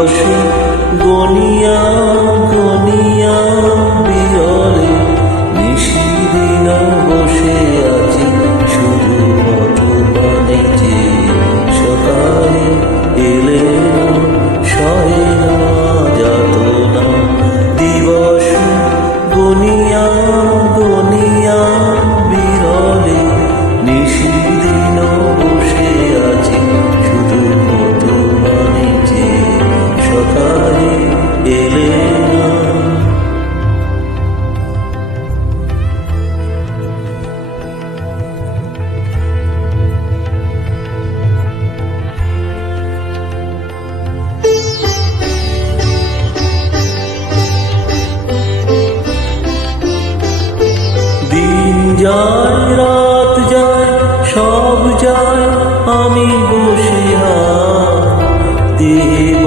দিবস গনিয়া গনিয়া বিরলে নিশিদিন বসে আছি শুধু ভগবানে যে সকালে এলে না সহে না যাতনা দিবস গনিয়া গনিয়া বিরলে নিশিদিন বসে আছি শুধু ভগবানে যে সকালে এলে না। দিন যায় রাত যায় সব যায় আমি বসে আর দেব